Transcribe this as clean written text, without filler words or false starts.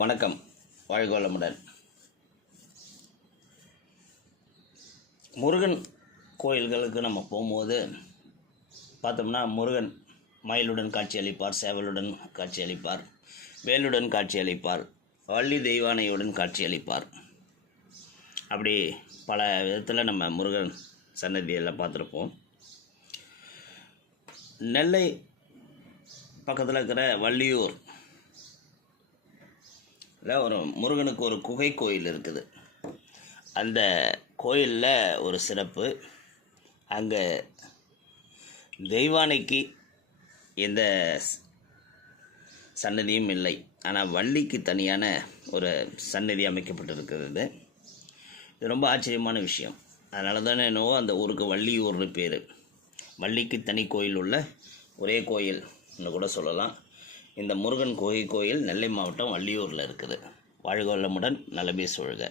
வணக்கம். வாழ்க வளமுடன். முருகன் கோயில்களுக்கு நம்ம போகும்போது பார்த்தோம்னா, முருகன் மயிலுடன் காட்சியளிப்பார், சேவலுடன் காட்சியளிப்பார், வேலுடன் காட்சியளிப்பார், வள்ளி தெய்வானையுடன் காட்சியளிப்பார். அப்படி பல விதத்தில் நம்ம முருகன் சன்னதியெல்லாம் பார்த்துருப்போம். நெல்லை பக்கத்தில் இருக்கிற வள்ளியூர் ஒரு முருகனுக்கு ஒரு குகை கோயில் இருக்குது. அந்த கோயிலில் ஒரு சிறப்பு, அங்கே தெய்வானைக்கு எந்த சன்னதியும் இல்லை, ஆனால் வள்ளிக்கு தனியான ஒரு சன்னதி அமைக்கப்பட்டிருக்கிறது. இது ரொம்ப ஆச்சரியமான விஷயம். அதனால தானே என்னவோ அந்த ஊருக்கு வள்ளியூர்னு பேர். வள்ளிக்கு தனி கோயில் உள்ள ஒரே கோயில்னு கூட சொல்லலாம். இந்த முருகன் குகை கோயில் நெல்லை மாவட்டம் வள்ளியூரில் இருக்குது. வாழ்க வளமுடன், நலமே சூழ்க.